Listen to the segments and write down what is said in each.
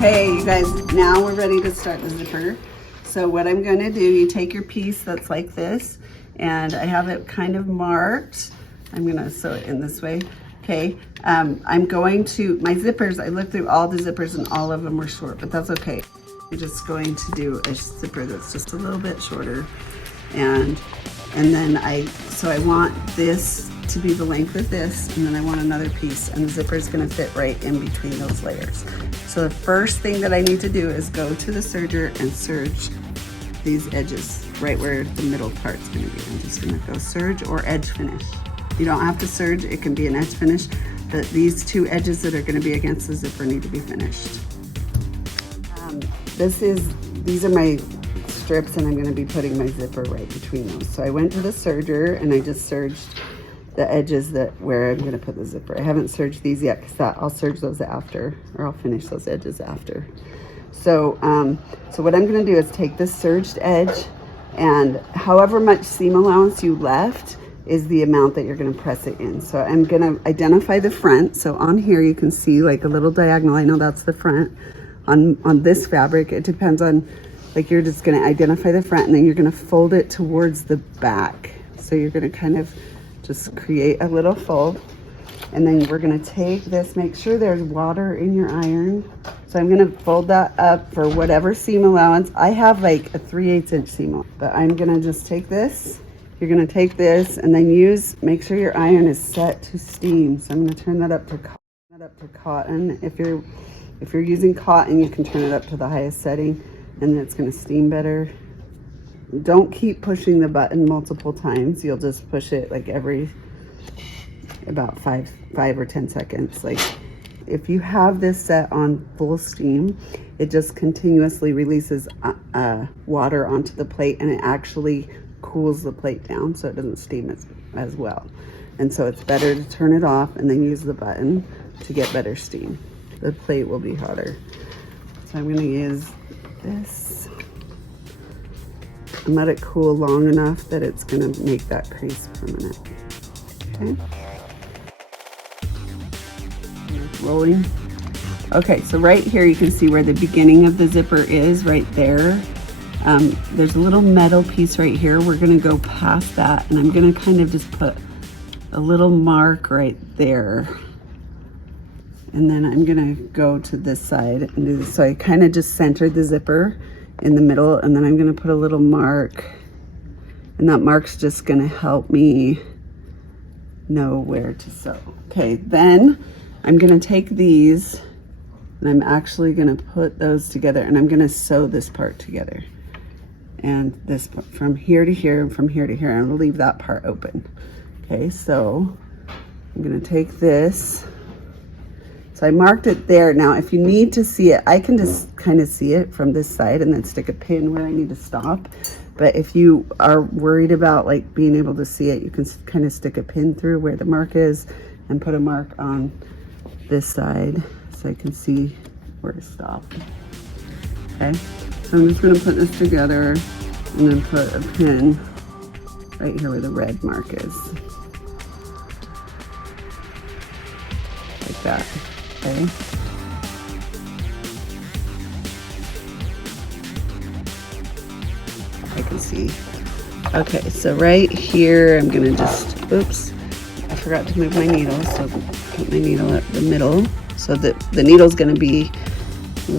Okay, you guys, now we're ready to start the zipper. So what I'm gonna do, you take your piece that's like this, and I have it kind of marked. I'm gonna sew it in this way. Okay, I'm going to, my zippers, I looked through all the zippers and all of them were short, but that's okay. I'm just going to do a zipper that's just a little bit shorter. And then I want this to be the length of this, and then I want another piece, and the zipper is gonna fit right in between those layers. So the first thing that I need to do is go to the serger and serge these edges right where the middle part's gonna be. I'm just gonna go serge or edge finish. You don't have to serge, it can be an edge finish, but these two edges that are gonna be against the zipper need to be finished. These are my strips, and I'm gonna be putting my zipper right between those. So I went to the serger and I just serged the edges where I'm gonna put the zipper. I haven't serged these yet because I'll serge those after, or I'll finish those edges after. So, so what I'm gonna do is take this serged edge, and however much seam allowance you left is the amount that you're gonna press it in. So I'm gonna identify the front. So on here you can see like a little diagonal. I know that's the front. On this fabric, it depends on, like, you're just gonna identify the front and then you're gonna fold it towards the back. So you're gonna kind of just create a little fold, and then we're gonna take this, make sure there's water in your iron. So I'm gonna fold that up for whatever seam allowance. I have like a 3/8 inch seam allowance, but I'm gonna just take this. You're gonna take this and then make sure your iron is set to steam. So I'm gonna turn that up to cotton. If you're using cotton, you can turn it up to the highest setting, and then it's gonna steam better. Don't keep pushing the button multiple times. You'll just push it like every about 5 or 10 seconds. Like, if you have this set on full steam, it just continuously releases water onto the plate, and it actually cools the plate down so it doesn't steam as well. And so it's better to turn it off and then use the button to get better steam. The plate will be hotter. So I'm gonna use this and let it cool long enough that it's gonna make that crease permanent. Okay. Rolling. Okay, so right here you can see where the beginning of the zipper is, right there. There's a little metal piece right here. We're gonna go past that, and I'm gonna kind of just put a little mark right there. And then I'm gonna go to this side and do this. So I kind of just centered the zipper in the middle, and then I'm gonna put a little mark, and that mark's just gonna help me know where to sew. Okay, then I'm gonna take these, and I'm actually gonna put those together, and I'm gonna sew this part together. And this from here to here, and from here to here, I'm gonna leave that part open. Okay, so I'm gonna take this. So I marked it there. Now, if you need to see it, I can just kind of see it from this side and then stick a pin where I need to stop. But if you are worried about like being able to see it, you can kind of stick a pin through where the mark is and put a mark on this side so I can see where to stop. Okay, so I'm just gonna put this together and then put a pin right here where the red mark is. Like that. Okay. I can see. Okay, so right here, I'm gonna just, oops, I forgot to move my needle, so put my needle at the middle so that the needle's gonna be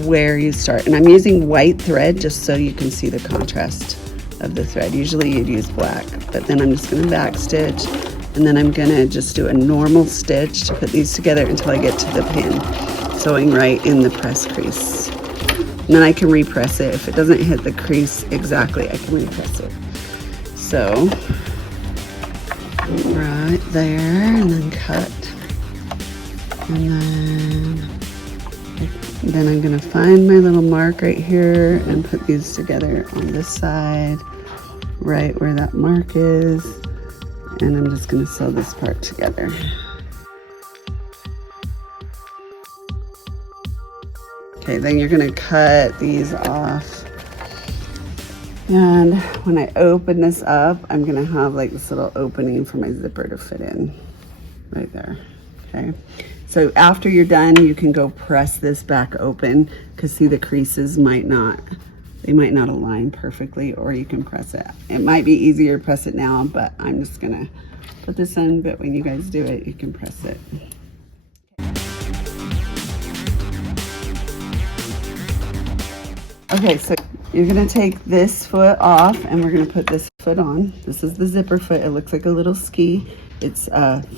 where you start. And I'm using white thread just so you can see the contrast of the thread. Usually you'd use black, but then I'm just gonna back stitch, and then I'm gonna just do a normal stitch to put these together until I get to the pin, sewing right in the press crease. And then I can repress it. If it doesn't hit the crease exactly, I can repress it. So, right there, and then cut. And then I'm gonna find my little mark right here and put these together on this side, right where that mark is. And I'm just gonna sew this part together. Okay, then you're gonna cut these off. And when I open this up, I'm gonna have like this little opening for my zipper to fit in right there. Okay, so after you're done, you can go press this back open, because see, the creases might not align perfectly, or you can press it. It might be easier to press it now, but I'm just gonna put this on, but when you guys do it, you can press it. Okay, so you're gonna take this foot off and we're gonna put this foot on. This is the zipper foot. It looks like a little ski. It's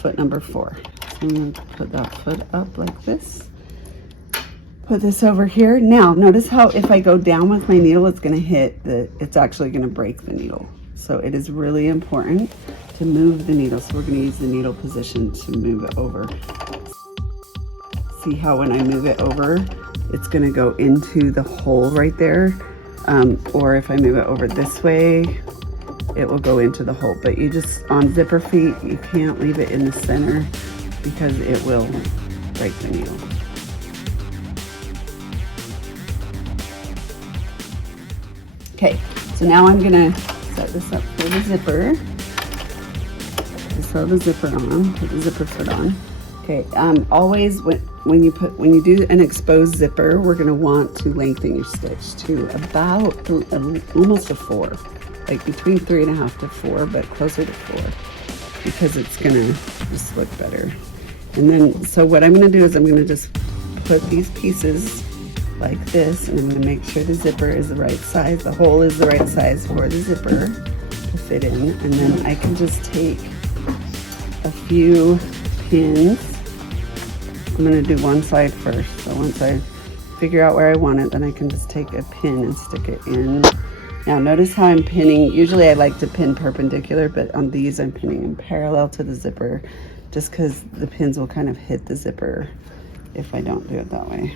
foot number 4. So I'm gonna put that foot up like this. Put this over here. Now, notice how if I go down with my needle, it's gonna it's actually gonna break the needle. So it is really important to move the needle. So we're gonna use the needle position to move it over. See how when I move it over, it's gonna go into the hole right there. Or if I move it over this way, it will go into the hole. But you just, on zipper feet, you can't leave it in the center because it will break the needle. Okay, so now I'm gonna set this up for the zipper. Just throw the zipper on, put the zipper foot on. Okay, always when you do an exposed zipper, we're gonna want to lengthen your stitch to about almost a 4, like between 3.5 to 4, but closer to 4, because it's gonna just look better. And then, so what I'm gonna do is I'm gonna just put these pieces like this, and I'm gonna make sure the zipper is the right size, the hole is the right size for the zipper to fit in. And then I can just take a few pins. I'm gonna do one side first. So once I figure out where I want it, then I can just take a pin and stick it in. Now notice how I'm pinning. Usually I like to pin perpendicular, but on these I'm pinning in parallel to the zipper, just because the pins will kind of hit the zipper if I don't do it that way.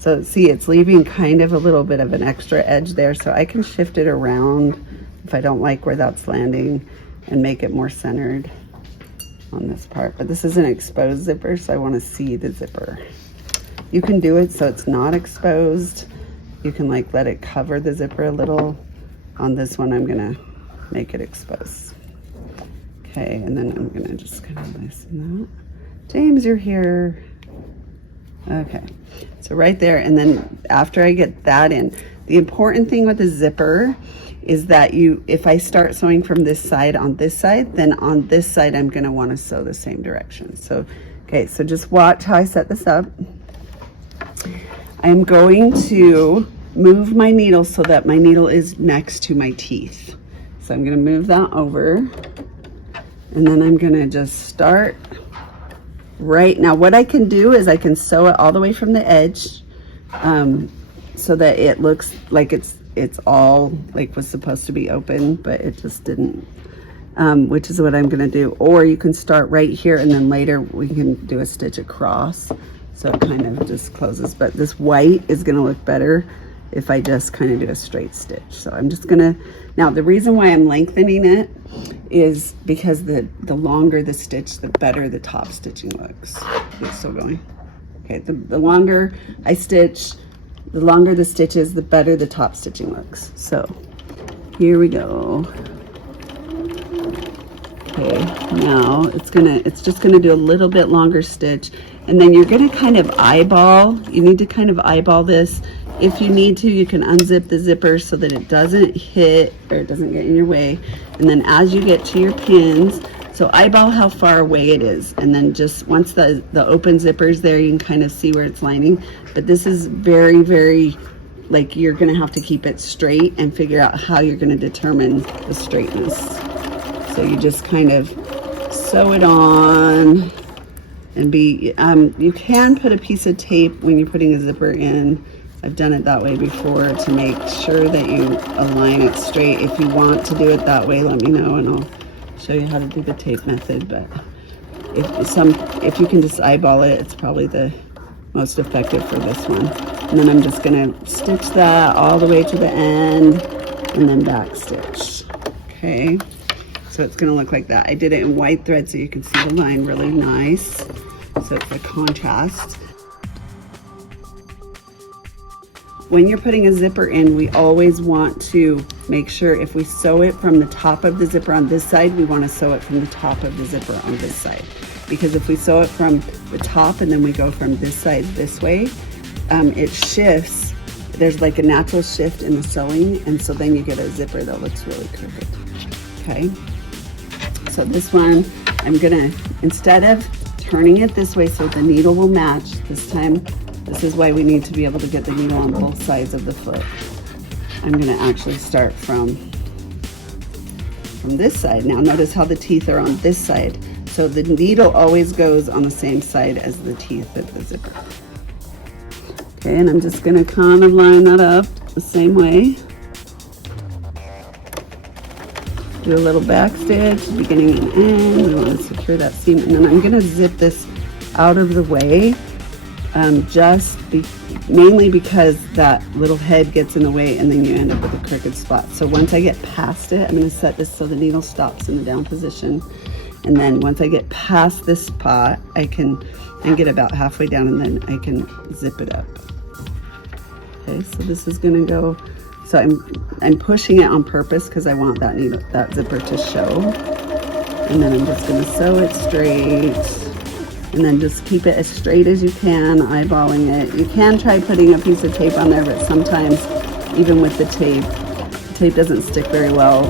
So see, it's leaving kind of a little bit of an extra edge there, so I can shift it around if I don't like where that's landing and make it more centered on this part. But this is an exposed zipper, so I want to see the zipper. You can do it so it's not exposed. You can like let it cover the zipper a little. On this one, I'm gonna make it exposed. Okay, and then I'm gonna just kind of loosen that. James, you're here. Okay, so right there, and then after I get that in, the important thing with the zipper is that if I start sewing from this side on this side, then on this side I'm gonna wanna sew the same direction. So, okay, so just watch how I set this up. I'm going to move my needle so that my needle is next to my teeth. So I'm gonna move that over, and then I'm gonna just start right now. What I can do is I can sew it all the way from the edge, so that it looks like it's all like was supposed to be open, but it just didn't, which is what I'm gonna do. Or you can start right here, and then later we can do a stitch across, so it kind of just closes. But this white is gonna look better if I just kind of do a straight stitch. So I'm just gonna, now the reason why I'm lengthening it is because the longer the stitch, the better the top stitching looks. It's still going. Okay, the longer I stitch, the longer the stitches, the better the top stitching looks. So here we go. Okay, now it's just gonna do a little bit longer stitch, and then you're gonna kind of eyeball. You need to kind of eyeball this. If you need to, you can unzip the zipper so that it doesn't hit or it doesn't get in your way. And then as you get to your pins, so eyeball how far away it is, and then just once the open zipper is there, you can kind of see where it's lining. But this is very, very, like, you're gonna have to keep it straight and figure out how you're gonna determine the straightness. So you just kind of sew it on and you can put a piece of tape when you're putting a zipper in. I've done it that way before to make sure that you align it straight. If you want to do it that way, let me know and I'll show you how to do the tape method. But if you can just eyeball it, it's probably the most effective for this one. And then I'm just gonna stitch that all the way to the end and then back stitch. Okay, so it's gonna look like that. I did it in white thread so you can see the line really nice. So it's a contrast. When you're putting a zipper in, we always want to make sure if we sew it from the top of the zipper on this side, we want to sew it from the top of the zipper on this side. because if we sew it from the top and then we go from this side this way, it shifts. There's like a natural shift in the sewing, and so then you get a zipper that looks really crooked. Okay, so this one, I'm gonna, instead of turning it this way so the needle will match, this time, this is why we need to be able to get the needle on both sides of the foot. I'm gonna actually start from this side. Now notice how the teeth are on this side. So the needle always goes on the same side as the teeth of the zipper. Okay, and I'm just gonna kind of line that up the same way. Do a little back stitch, beginning and end. We want to secure that seam, and then I'm gonna zip this out of the way, mainly because that little head gets in the way and then you end up with a crooked spot. So once I get past it, I'm gonna set this so the needle stops in the down position. And then once I get past this spot, I can get about halfway down, and then I can zip it up. Okay, so this is gonna go, so I'm pushing it on purpose because I want that needle, that zipper to show. And then I'm just gonna sew it straight. And then just keep it as straight as you can, eyeballing it. You can try putting a piece of tape on there, but sometimes even with the tape doesn't stick very well.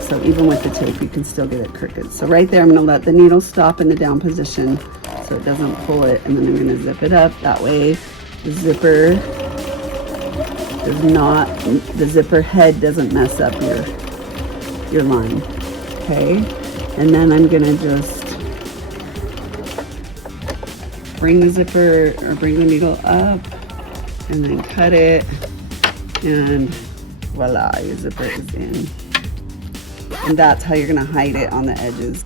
So even with the tape, you can still get it crooked. So right there, I'm gonna let the needle stop in the down position so it doesn't pull it, and then I'm gonna zip it up. That way the zipper does not, the zipper head doesn't mess up your line, okay? And then I'm gonna just bring the zipper, or bring the needle up, and then cut it, and voila, your zipper is in. And that's how you're gonna hide it on the edges.